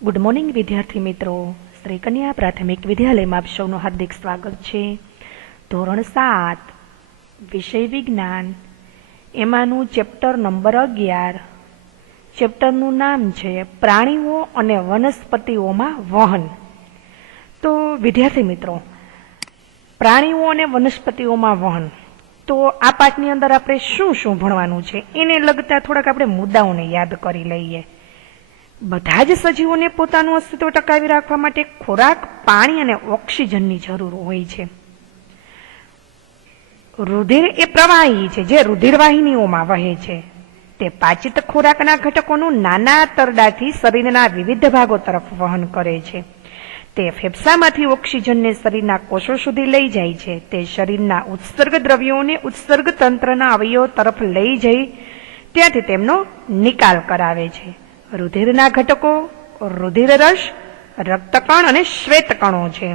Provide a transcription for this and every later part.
Good morning વિદ્યાર્થી મિત્રો, શ્રી કન્યા પ્રાથમિક વિદ્યાલયમાં આપ સૌનું હાર્દિક સ્વાગત છે. ધોરણ 7 વિષય વિજ્ઞાન, એમાંનું ચેપ્ટર નંબર 11. ચેપ્ટરનું નામ છે પ્રાણીઓ અને વનસ્પતિઓમાં વહન. તો વિદ્યાર્થી મિત્રો, પ્રાણીઓ અને વનસ્પતિઓમાં વહન, તો આ પાઠની અંદર આપણે શું શું ભણવાનું છે એને લગતા થોડાક આપણે મુદ્દાઓને યાદ કરી લઈએ. બધા જ સજીવોને પોતાનું અસ્તિત્વ ટકાવી રાખવા માટે ખોરાક, પાણી અને ઓક્સિજનની જરૂર હોય છે. રુધિર એ પ્રવાહી છે જે રુધિરવાહિનીઓમાં વહે છે. તે પાચિત ખોરાકના ઘટકોનું નાના આંતરડાથી શરીરના વિવિધ ભાગો તરફ વહન કરે છે. તે ફેફસામાંથી ઓક્સિજનને શરીરના કોષો સુધી લઈ જાય છે. તે શરીરના ઉત્સર્ગ દ્રવ્યોને ઉત્સર્ગ તંત્રના અવયવો તરફ લઈ જઈ ત્યાંથી તેમનો નિકાલ કરાવે છે. રુધિરના ઘટકો રુધિર રસ, રક્તકણ અને શ્વેતકણો છે.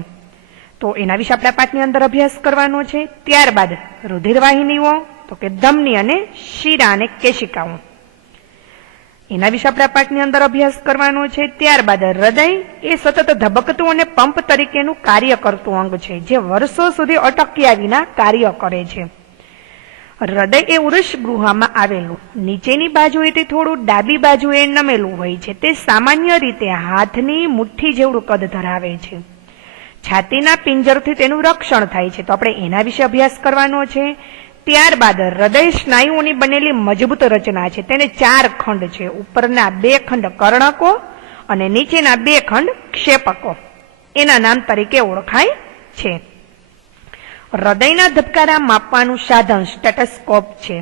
તો એના વિશે આપણા પાઠની અંદર અભ્યાસ કરવાનો છે. ત્યારબાદ રુધિરવાહિનીઓ, તો કે ધમની અને શિરા અને કેશિકાઓ, એના વિશે આપણા પાઠની અંદર અભ્યાસ કરવાનો છે. ત્યારબાદ હૃદય એ સતત ધબકતું અને પંપ તરીકેનું કાર્ય કરતું અંગ છે જે વર્ષો સુધી અટક્યા વિના કાર્ય કરે છે. હૃદય એ ઉરસગૃહમાં આવેલું નીચેની બાજુએથી થોડું ડાબી બાજુએ નમેલું હોય છે. તે સામાન્ય રીતે હાથની મુઠ્ઠી જેવડું કદ ધરાવે છે. છાતીના પિંજરથી તેનું રક્ષણ થાય છે. તો આપણે એના વિશે અભ્યાસ કરવાનો છે. ત્યારબાદ હૃદય સ્નાયુઓની બનેલી મજબૂત રચના છે. તેને 4 ખંડ છે. ઉપરના 2 ખંડ કર્ણકો અને નીચેના 2 ખંડ ક્ષેપકો એના નામ તરીકે ઓળખાય છે. હૃદયના ધબકારા માપવાનું સાધન સ્ટેથોસ્કોપ છે.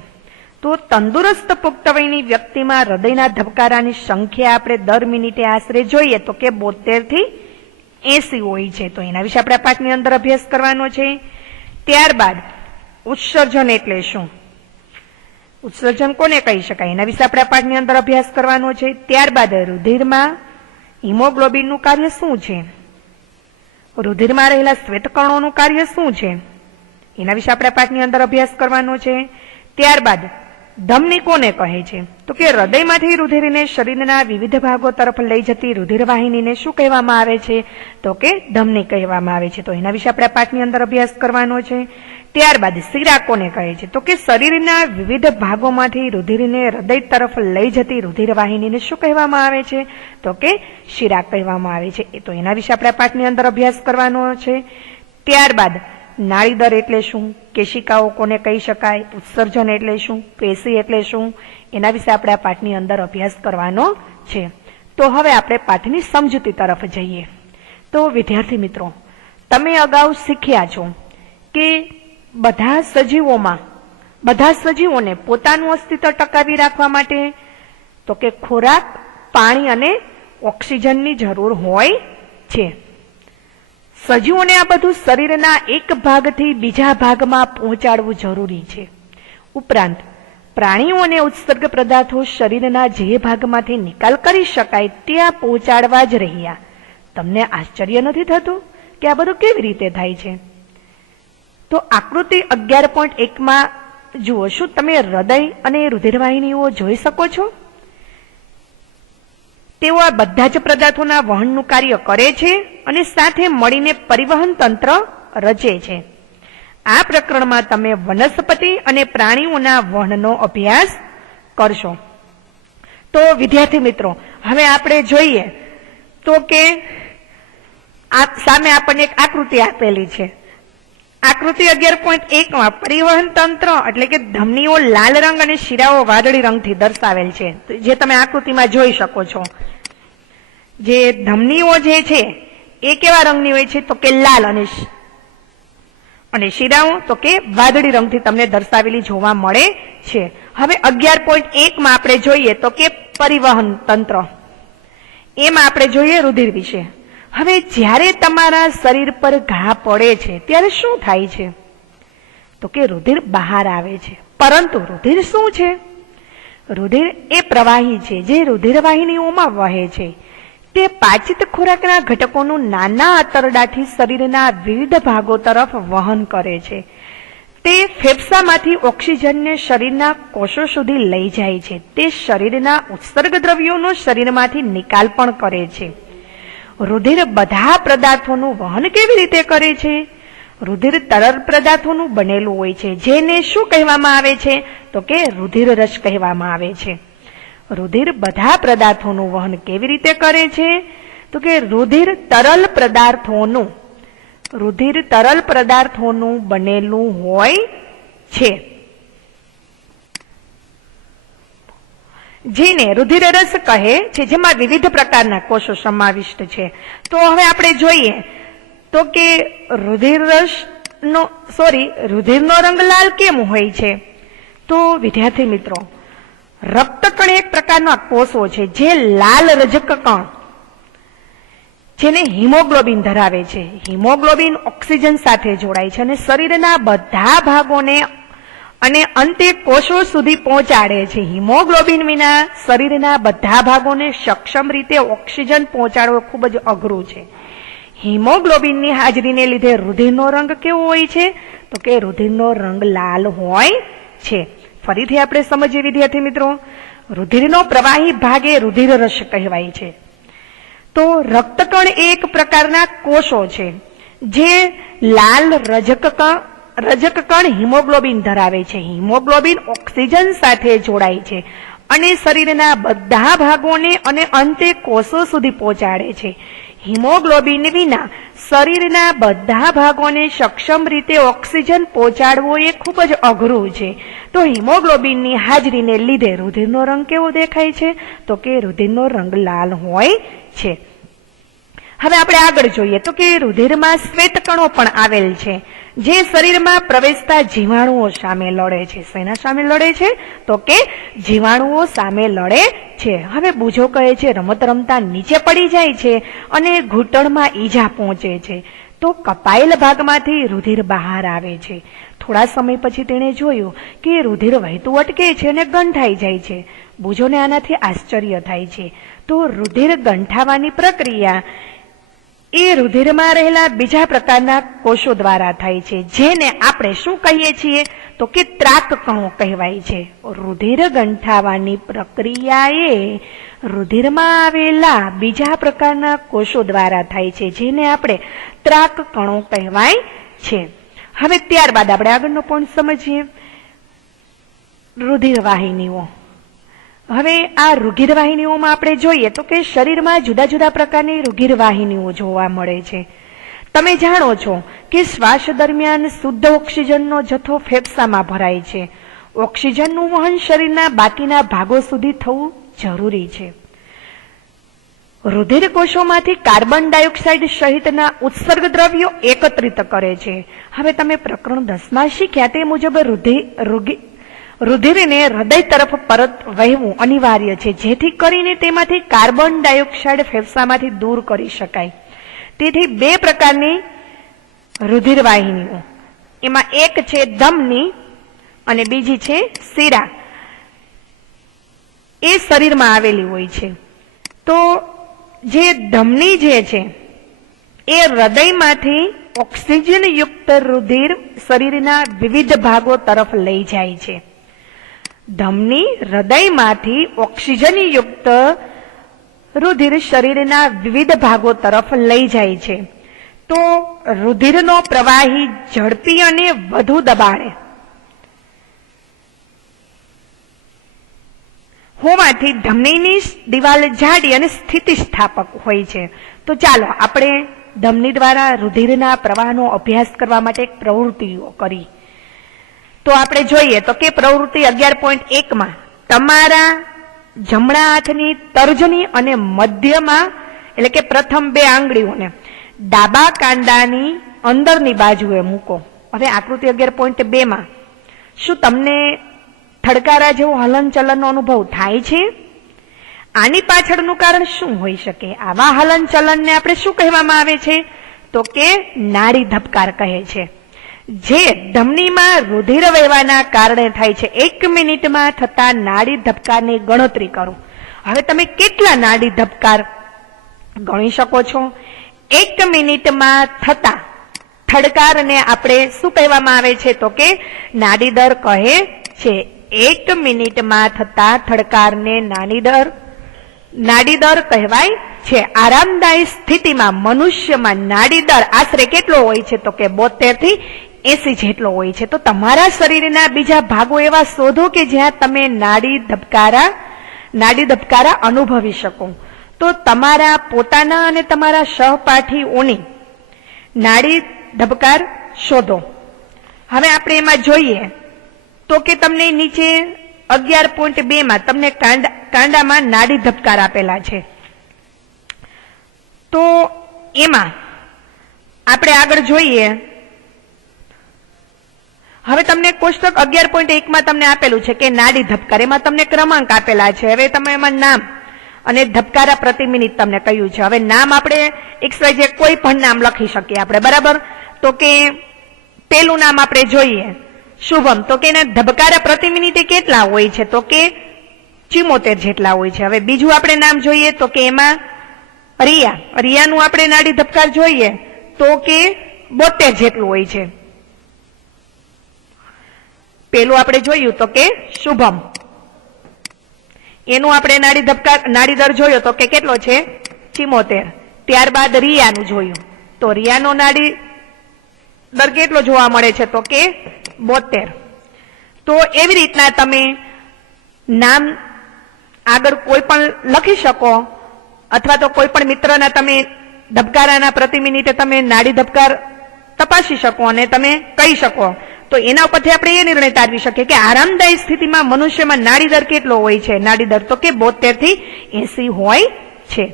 તો તંદુરસ્ત પુખ્ત વયની વ્યક્તિમાં હૃદયના ધબકારાની સંખ્યા આપણે દર મિનિટે આશરે જોઈએ તો કે 72 થી 80 હોય છે. તો એના વિશે આપણે પાઠની અંદર અભ્યાસ કરવાનો છે. ત્યારબાદ ઉત્સર્જન એટલે શું, ઉત્સર્જન કોને કહી શકાય, એના વિશે આપણે પાઠની અંદર અભ્યાસ કરવાનો છે. ત્યારબાદ રુધિરમાં હિમોગ્લોબિનનું કાર્ય શું છે, રુધિરમાં રહેલા શ્વેતકણોનું કાર્ય શું છે, એના વિશે આપણે પાઠની અંદર અભ્યાસ કરવાનો છે. ત્યારબાદ ધમની કોને કહે છે, તો કે હૃદયમાંથી રુધિરને શરીરના વિવિધ ભાગો તરફ લઈ જતી રુધિરવાહિનીને શું કહેવામાં આવે છે, તો કે ધમની કહેવામાં આવે છે. તો એના વિશે આપણે પાઠની અંદર અભ્યાસ કરવાનો છે. ત્યારબાદ શિરા કોને કહે છે, તો કે શરીરના વિવિધ ભાગોમાંથી રુધિરને હૃદય તરફ લઈ જતી રુધિરવાહિનીને શું કહેવામાં આવે છે, તો કે શિરા કહેવામાં આવે છે. તો એના વિશે આપણે પાઠની અંદર અભ્યાસ કરવાનો છે. ત્યારબાદ નાડીદર એટલે શું, કેશિકાઓ કોને કહી શકાય, ઉત્સર્જન એટલે શું, પેશી એટલે શું, એના વિશે આપણે આ પાઠની અંદર અભ્યાસ કરવાનો છે. તો હવે આપણે પાઠની સમજૂતી તરફ જઈએ. તો વિદ્યાર્થી મિત્રો, તમે અગાઉ શીખ્યા છો કે બધા સજીવોને પોતાનું અસ્તિત્વ ટકાવી રાખવા માટે તો કે ખોરાક, પાણી અને ઓક્સિજનની જરૂર હોય છે. સજીવોને આ બધું શરીરના એક ભાગથી બીજા ભાગમાં પહોંચાડવું જરૂરી છે. ઉપરાંત પ્રાણીઓ અને ઉત્સર્ગ પદાર્થો શરીરના જે ભાગમાંથી નિકાલ કરી શકાય ત્યાં પહોંચાડવા જ રહ્યા. તમને આશ્ચર્ય નથી થતું કે આ બધું કેવી રીતે થાય છે? તો આકૃતિ 11.1 જુઓ. શું તમે હૃદય અને રુધિરવાહિનીઓ જોઈ શકો છો? તેઓ આ બધા જ પદાર્થોના વહનનું કાર્ય કરે છે અને સાથે મળીને પરિવહન તંત્ર રચે છે. આ પ્રકરણમાં તમે વનસ્પતિ અને પ્રાણીઓના વહનનો અભ્યાસ કરશો. તો વિદ્યાર્થી મિત્રો, હવે આપણે જોઈએ તો કે સામે આપણને એક આકૃતિ આપેલી છે. આકૃતિ 11.1 પરિવહન તંત્ર એટલે કે ધમનીઓ લાલ રંગ અને શિરાઓ વાદળી રંગથી દર્શાવેલ છે, જે તમે આકૃતિમાં જોઈ શકો છો. જે ધમનીઓ જે છે એ કેવા રંગની હોય છે, તો કે લાલ, અને શિરાઓ તો કે વાદળી રંગથી તમને દર્શાવેલી જોવા મળે છે. હવે 11.1 આપણે જોઈએ તો કે પરિવહન તંત્ર, એમાં આપણે જોઈએ રુધિર વિશે. હવે જ્યારે તમારા શરીર પર ઘા પડે છે ત્યારે શું થાય છે, તો કે રુધિર બહાર આવે છે. પરંતુ રુધિર શું છે? રુધિર એ પ્રવાહી છે જે રુધિરવાહિનીઓમાં વહે છે. તે પાચિત ખોરાકના ઘટકોનું નાના આંતરડાથી શરીરના વિવિધ ભાગો તરફ વહન કરે છે. તે ફેફસામાંથી ઓક્સિજનને શરીરના કોષો સુધી લઈ જાય છે. તે શરીરના ઉત્સર્ગ દ્રવ્યોનો શરીરમાંથી નિકાલ પણ કરે છે. રુધિર બધા પદાર્થોનું વહન કેવી રીતે કરે છે? રુધિર તરલ પદાર્થોનું બનેલું હોય છે, જેને શું કહેવામાં આવે છે? તો કે રુધિર રસ કહેવામાં આવે છે. રુધિર બધા પદાર્થોનું વહન કેવી રીતે કરે છે? તો કે રુધિર તરલ પદાર્થોનું બનેલું હોય છે, જેને રુધિર રસ કહે છે, જેમાં વિવિધ પ્રકારના કોષો સમાવિષ્ટ છે. તો હવે આપણે જોઈએ તો કે રુધિરનો રંગ લાલ કેમ હોય છે? તો વિદ્યાર્થી મિત્રો, રક્તકણ એક પ્રકારનો કોષો છે જે લાલ રજક કણ, જેને હિમોગ્લોબિન ધરાવે છે. હિમોગ્લોબિન ઓક્સિજન સાથે જોડાય છે અને શરીરના બધા ભાગોને અને અંતે કોષો સુધી પહોંચાડે છે. હિમોગ્લોબિન વિના શરીરના બધા ભાગોને સક્ષમ રીતે ઓક્સિજન પહોંચાડવો ખૂબ જ અઘરું છે. હિમોગ્લોબિનની હાજરીને લીધે રુધિરનો રંગ કેવો હોય છે? તો કે રુધિરનો રંગ લાલ હોય છે. ફરીથી આપણે સમજીએ વિદ્યાર્થી મિત્રો, રુધિરનો પ્રવાહી ભાગ એ રુધિર રસ કહેવાય છે. તો રક્તકણ એક પ્રકારના કોષો છે જે લાલ રજક કણ હિમોગ્લોબિન ધરાવે છે. હિમોગ્લોબિન ઓક્સિજન સાથે જોડાય છે અને શરીરના બધા ભાગોને અને અંતે કોષો સુધી પહોંચાડે છે. હિમોગ્લોબિન વિના શરીરના બધા ભાગોને સક્ષમ રીતે ઓક્સિજન પહોંચાડવો એ ખૂબ જ અઘરું છે. તો હિમોગ્લોબિનની હાજરીને લીધે રુધિરનો રંગ કેવો દેખાય છે? તો કે રુધિરનો રંગ લાલ હોય છે. હવે આપણે આગળ જોઈએ તો કે રુધિરમાં શ્વેતકણો પણ આવેલ છે, જે શરીરમાં પ્રવેશતા જીવાણુઓ સામે લડે છે. શેના સામે લડે છે? તો કે જીવાણુઓ સામે લડે છે. હવે બુજો કહે છે, રમત રમતા નીચે પડી જાય છે અને ઘૂંટણમાં ઈજા પહોંચે છે, તો કપાયેલ ભાગમાંથી રુધિર બહાર આવે છે. થોડા સમય પછી તેણે જોયું કે રુધિર વહેતું અટકે છે અને ગંઠાઈ જાય છે. બુજોને આનાથી આશ્ચર્ય થાય છે. તો રુધિર ગંઠાવાની પ્રક્રિયા એ રુધિરમાં રહેલા બીજા પ્રકારના કોષો દ્વારા થાય છે, જેને આપણે શું કહીએ છીએ? તો કે ત્રાકકણો કહેવાય છે. રુધિર ગંઠાવાની પ્રક્રિયા એ રુધિરમાં આવેલા બીજા પ્રકારના કોષો દ્વારા થાય છે, જેને આપણે ત્રાકકણો કહેવાય છે. હવે ત્યારબાદ આપણે આગળનો પોઈન્ટ સમજીએ, રુધિર વાહિનીઓ. હવે આ રુધિર વાહિનીઓમાં આપણે જોઈએ તો કે શરીરમાં જુદા જુદા પ્રકારની રુધિર વાહિનીઓ જોવા મળે છે. તમે જાણો છો કે શ્વાસ દરમિયાન શુદ્ધ ઓક્સિજનનો જથ્થો ફેફસામાં ભરાય છે. ઓક્સિજનનું વહન શરીરના બાકીના ભાગો સુધી થવું જરૂરી છે. રુધિર કોષોમાંથી કાર્બન ડાયોક્સાઇડ સહિતના ઉત્સર્ગ દ્રવ્યો એકત્રિત કરે છે. હવે તમે પ્રકરણ 10માં શીખ્યા તે મુજબ રુધિરને હૃદય તરફ પરત વહેવું અનિવાર્ય છે, જેથી કરીને તેમાંથી કાર્બન ડાયોક્સાઇડ ફેફસામાંથી દૂર કરી શકાય. તેથી બે પ્રકારની રુધિર વાહિનીઓ, એમાં એક છે ધમની અને બીજી છે શિરા, એ શરીરમાં આવેલી હોય છે. તો જે ધમની જે છે એ હૃદયમાંથી ઓક્સિજન યુક્ત રુધિર શરીરના વિવિધ ભાગો તરફ લઈ જાય છે. ધમની હૃદયમાંથી ઓક્સિજન યુક્ત રુધિર શરીરના વિવિધ ભાગો તરફ લઈ જાય છે. તો રુધિરનો પ્રવાહી ઝડપી અને વધુ દબાણે હોવાથી ધમનીની દિવાલ જાડી અને સ્થિતિસ્થાપક હોય છે. તો ચાલો આપણે ધમની દ્વારા રુધિરના પ્રવાહનો અભ્યાસ કરવા માટે પ્રવૃત્તિઓ કરી. તો આપણે જોઈએ તો કે પ્રવૃત્તિ 11.1માં તમારા જમણા હાથની તર્જની અને મધ્યમાં એટલે કે પ્રથમ બે આંગળીઓને ડાબા કાંડાની અંદરની બાજુએ મૂકો. હવે આકૃતિ 11.2માં શું તમને થડકારા જેવો હલનચલનનો અનુભવ થાય છે? આની પાછળનું કારણ શું હોઈ શકે? આવા હલનચલનને આપણે શું કહેવામાં આવે છે? તો કે નાડી ધબકાર કહે છે, જે ધમનીમાં રુધિર વહેવાના કારણે થાય છે. 1 મિનિટમાં થતા નાડી ધબકારની ગણતરી કરો. હવે તમે કેટલા નાડી ધબકાર ગણી શકો છો? 1 મિનિટમાં થતા થડકારને આપણે શું કહેવામાં આવે છે? તો કે નાડી દર કહે છે. 1 મિનિટમાં થતા થડકારને નાડી દર કહેવાય છે આરામદાયી સ્થિતિમાં મનુષ્યમાં નાડી દર આશરે કેટલો હોય છે? તો કે 72 થી 80 જેટલો હોય છે. તો તમારા શરીરના બીજા ભાગો એવા શોધો કે જ્યાં તમે નાડી ધબકારા અનુભવી શકો. તો તમારા પોતાના અને તમારા સહપાઠીઓની નાડી ધબકાર શોધો. હવે આપણે એમાં જોઈએ તો કે તમને નીચે 11.2 માં તમને કાંડામાં નાડી ધબકાર આપેલા છે. તો એમાં આપણે આગળ જોઈએ. હવે તમને કોષ્ટક 11.1 માં તમને આપેલું છે કે નાડી ધબકાર, એમાં તમને ક્રમાંક આપેલા છે. હવે તમે એમાં નામ અને ધબકારા પ્રતિ મિનિટ તમને કહ્યું છે. હવે નામ આપણે XYZ કોઈ પણ નામ લખી શકીએ આપણે, બરાબર? તો કે પેલું નામ આપણે જોઈએ શુભમ, તો કે એના ધબકારા પ્રતિ મિનિટે કેટલા હોય છે? તો કે 74 જેટલા હોય છે. હવે બીજું આપણે નામ જોઈએ તો કે એમાં રિયાનું આપણે નાડી ધબકાર જોઈએ તો કે 72 જેટલું હોય છે. પેલું આપણે જોયું તો કે શુભમ, એનું આપણે નાડી દર જોયો તો કે કેટલો છે? 74. ત્યારબાદ રિયાનું જોયું તો રિયાનો નાડી દર કેટલો જોવા મળે છે? તો કે 72. તો એવી રીતના તમે નામ આગળ કોઈ પણ લખી શકો અથવા તો કોઈ પણ મિત્રના તમે ધબકારાના પ્રતિ મિનિટે તમે નાડી ધબકાર તપાસી શકો અને તમે કહી શકો. તો એના ઉપરથી આપણે એ નિર્ણય તારવી શકીએ કે આરામદાયી સ્થિતિમાં મનુષ્યમાં નાડી દર કેટલો હોય છે? નાડી દર તો કે 72 થી 80 હોય છે.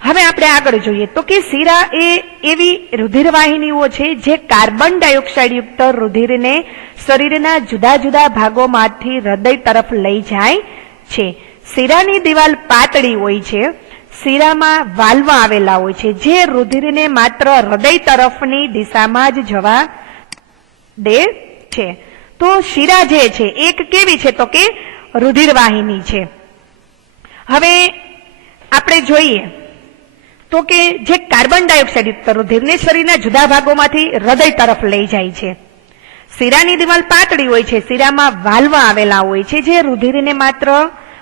હવે આપણે આગળ જોઈએ તો કે શિરા એ એવી રુધિરવાહિનીઓ છે જે કાર્બન ડાયોક્સાઇડ યુક્ત રુધિરને શરીરના જુદા જુદા ભાગોમાંથી હૃદય તરફ લઈ જાય છે. શિરાની દિવાલ પાતળી હોય છે. શિરામાં વાલ્વ આવેલા હોય છે જે રુધિરને માત્ર હૃદય તરફની દિશામાં જ જવા દે છે. તો શિરા જે છે એક કેવી છે? તો કે રુધિરવાહિની છે. હવે આપણે જોઈએ તો કે જે કાર્બન ડાયોક્સાઇડ યુક્ત રુધિરને શરીરના જુદા ભાગોમાંથી હૃદય તરફ લઈ જાય છે. શિરાની દિવાલ પાતળી હોય છે. શિરામાં વાલ્વ આવેલા હોય છે જે રુધિરને માત્ર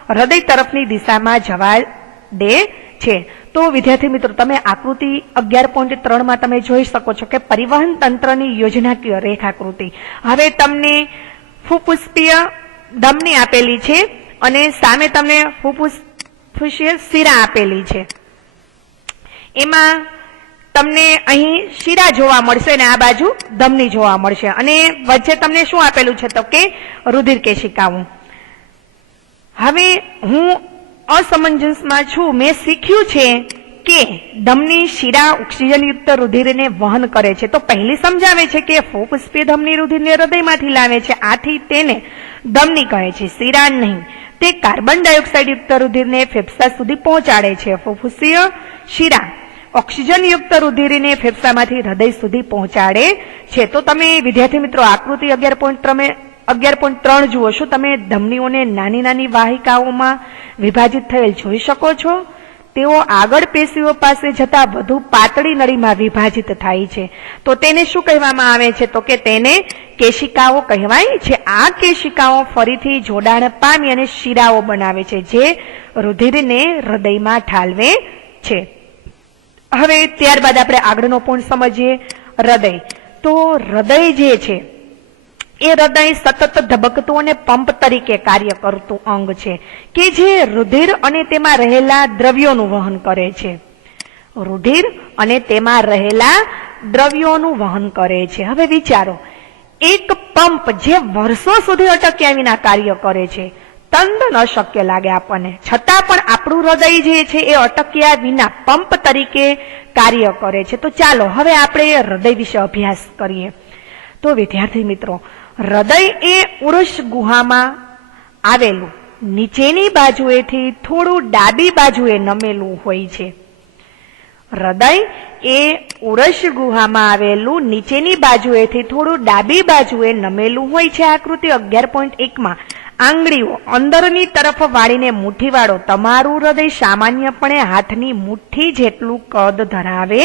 હૃદય તરફની દિશામાં જવા દે છે. તો વિદ્યાર્થી મિત્રો, તમે આકૃતિ 11.3 માં તમે જોઈ શકો છો કે પરિવહન તંત્રની યોજનાકીય રેખાકૃતિ. હવે તમને ફુફુસ્પીય ધમની આપેલી છે અને સામે તમને ફુફુસ્પીય શિરા આપેલી છે. એમાં તમને અહીં શિરા જોવા મળશે અને આ બાજુ ધમની જોવા મળશે અને વચ્ચે તમને શું આપેલું છે? તો કે રુધિર કેશિકાઓ. હવે હું અસમંજસમાં છું. મેં શીખ્યું છે કે ધમની શિરા ઓક્સિજનયુક્ત રુધિરને વહન કરે છે. તો પહેલી સમજાવે છે કે ફુફુસ્પીય ધમની રુધિરને હૃદયમાંથી લાવે છે, આથી તેને ધમની કહે છે, શિરા નહીં. તે કાર્બન ડાયોક્સાઇડ યુક્ત રુધિરને ફેફસા સુધી પહોંચાડે છે. ફુફુસ્પીય શિરા ઓક્સિજનયુક્ત રુધિરને ફેફસામાંથી હૃદય સુધી પહોંચાડે છે. તો તમે વિદ્યાર્થી મિત્રો આકૃતિ 11.3 જુઓ. શું તમે ધમનીઓને નાની નાની વાહિકાઓમાં વિભાજિત થયેલ જોઈ શકો છો? તેઓ આગળ પેશીઓ પાસે જતા વધુ પાતળી નળીમાં વિભાજિત થાય છે. તો તેને શું કહેવામાં આવે છે? તો કે તેને કેશિકાઓ કહેવાય છે. આ કેશિકાઓ ફરીથી જોડાણ પામી અને શિરાઓ બનાવે છે જે રુધિરને હૃદયમાં ઠાલવે છે. હવે ત્યારબાદ આપણે આગળનો પોઈન્ટ સમજીએ, હૃદય. તો હૃદય જે છે એ હૃદય સતત ધબકતું અને પંપ તરીકે કાર્ય કરતું અંગ છે કે જે રુધિર અને તેમાં રહેલા દ્રવ્યોનું વહન કરે છે. રુધિર અને તેમાં રહેલા દ્રવ્યોનું વહન કરે છે. હવે વિચારો, એક પંપ જે વર્ષો સુધી અટક્યા વિના કાર્ય કરે છે, તદ્દન અશક્ય લાગે આપણને, છતાં પણ આપણું હૃદય જે છે એ અટક્યા વિના પંપ તરીકે કાર્ય કરે છે. તો ચાલો હવે આપણે હૃદય વિશે અભ્યાસ કરીએ. તો વિદ્યાર્થી મિત્રો, હૃદય એ ઉરુષ ગુહામાં આવેલું નીચેની બાજુએથી થોડું ડાબી બાજુએ નમેલું હોય છે. હૃદય એ ઉરુષ ગુહામાં આવેલું નીચેની બાજુએથી થોડું ડાબી બાજુએ નમેલું હોય છે. આકૃતિ 11.1 માં આંગળીઓ અંદરની તરફ વાળીને મુઠ્ઠી વાળો. તમારું હૃદય સામાન્યપણે હાથની મુઠ્ઠી જેટલું કદ ધરાવે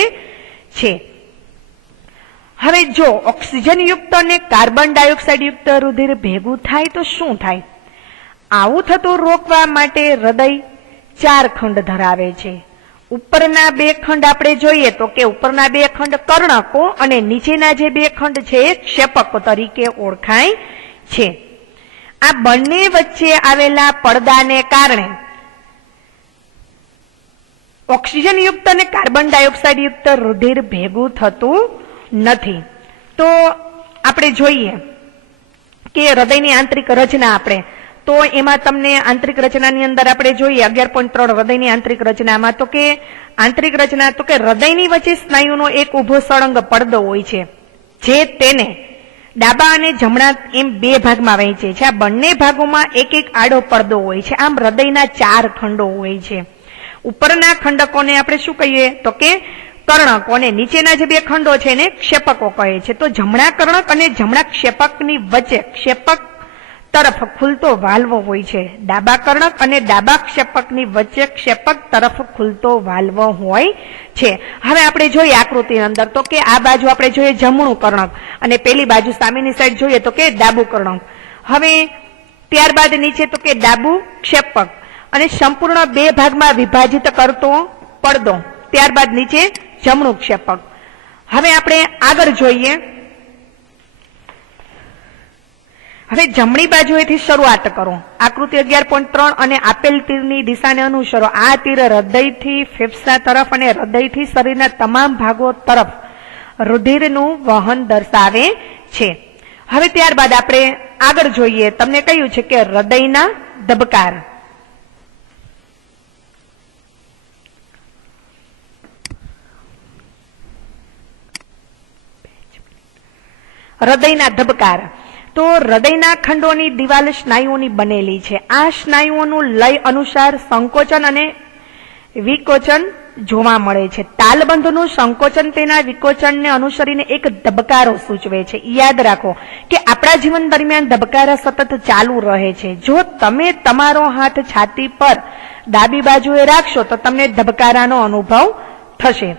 છે. હવે જો ઓક્સિજનયુક્ત અને કાર્બન ડાયોક્સાઇડ યુક્ત રુધિર ભેગું થાય તો શું થાય? આવું થતું રોકવા માટે હૃદય 4 ખંડ ધરાવે છે. ઉપરના બે ખંડ આપણે જોઈએ તો કે ઉપરના બે ખંડ કર્ણકો અને નીચેના જે બે ખંડ છે એ ક્ષેપકો તરીકે ઓળખાય છે. આ બંને વચ્ચે આવેલા પડદાને કારણે ઓક્સિજન યુક્ત અને કાર્બન ડાયોક્સાઇડ યુક્ત રુધિર ભેગું થતું નથી. તો આપણે જોઈએ કે હૃદયની આંતરિક રચના આપણે તો એમાં તમને આંતરિક રચનાની અંદર આપણે જોઈએ 11.3 હૃદયની આંતરિક રચનામાં તો કે આંતરિક રચના તો કે હૃદયની વચ્ચે સ્નાયુનો એક ઊભો સળંગ પડદો હોય છે જે તેને ડાબા અને જમણા એમ બે ભાગમાં વહેંચે છે. આ બંને ભાગોમાં એક એક આડો પડદો હોય છે. આમ હૃદયના 4 ખંડો હોય છે. ઉપરના ખંડકોને આપણે શું કહીએ તો કે કર્ણકો અને નીચેના જે બે ખંડો છે એને ક્ષેપકો કહે છે. તો જમણા કર્ણક અને જમણા ક્ષેપકની વચ્ચે ક્ષેપક તરફ ખુલતો વાલ્વ હોય છે. ડાબા કર્ણક અને ડાબા ક્ષેપકની વચ્ચે ક્ષેપક તરફ ખુલતો વાલ્વ હોય છે. હવે આપણે જોઈએ આકૃતિની અંદર તો કે આ બાજુ આપણે જોઈએ જમણું કર્ણક અને પેલી બાજુ સામેની સાઈડ જોઈએ તો કે ડાબું કર્ણક. હવે ત્યારબાદ નીચે તો કે ડાબું ક્ષેપક અને સંપૂર્ણ બે ભાગમાં વિભાજિત કરતો પડદો, ત્યારબાદ નીચે જમણું ક્ષેપક. હવે આપણે આગળ જોઈએ. હવે જમણી બાજુએથી શરૂઆત કરો. આકૃતિ 11.3 અને આપેલ તીરની દિશાને અનુસરો. આ તીર હૃદયથી ફેફસા તરફ અને હૃદયથી શરીરના તમામ ભાગો તરફ રુધિરનું વહન દર્શાવે છે. હવે ત્યારબાદ આપણે આગળ જોઈએ. તમને કહ્યું છે કે હૃદયના ધબકાર. હૃદયના ધબકાર તો હૃદયના ખંડોની દિવાલ સ્નાયુઓની બનેલી છે. આ સ્નાયુઓનું લય અનુસાર સંકોચન અને વિકોચન જોવા મળે છે. તાલબંધનું સંકોચન તેના વિકોચનને અનુસરીને એક ધબકારો સૂચવે છે. યાદ રાખો કે આપણા જીવન દરમિયાન ધબકારા સતત ચાલુ રહે છે. જો તમે તમારો હાથ છાતી પર ડાબી બાજુએ રાખશો તો તમને ધબકારાનો અનુભવ થશે.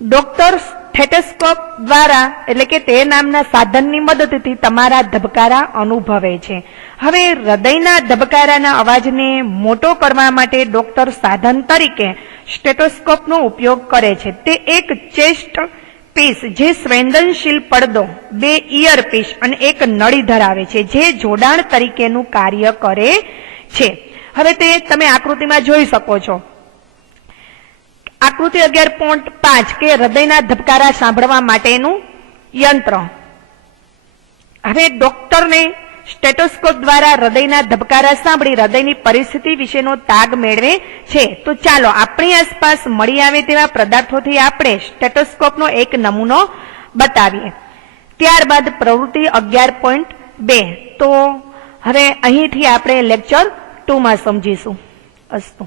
ડોક્ટર સ્ટેથોસ્કોપ દ્વારા એટલે કે તે નામના સાધનની મદદથી તમારા ધબકારા અનુભવે છે. હવે હૃદયના ધબકારાના અવાજને મોટો કરવા માટે ડોક્ટર સાધન તરીકે સ્ટેથોસ્કોપનો ઉપયોગ કરે છે. તે એક ચેસ્ટ પીસ જે સંવેદનશીલ પડદો, 2 ઇયર પીસ અને એક નળી ધરાવે છે જે જોડાણ તરીકેનું કાર્ય કરે છે. હવે તે તમે આકૃતિમાં જોઈ શકો છો. આકૃતિ 11.5 કે હૃદયના ધબકારા સાંભળવા માટેનું યંત્ર. હવે ડોક્ટરને સ્ટેથોસ્કોપ દ્વારા હૃદયના ધબકારા સાંભળી હૃદયની પરિસ્થિતિ વિશેનો તાગ મેળવે છે. તો ચાલો આપણી આસપાસ મળી આવે તેવા પદાર્થોથી આપણે સ્ટેથોસ્કોપનો એક નમૂનો બતાવીએ. ત્યારબાદ પ્રવૃત્તિ 11.2. તો હવે અહીંથી આપણે લેક્ચર 2 માં સમજીશું. અસ્તુ.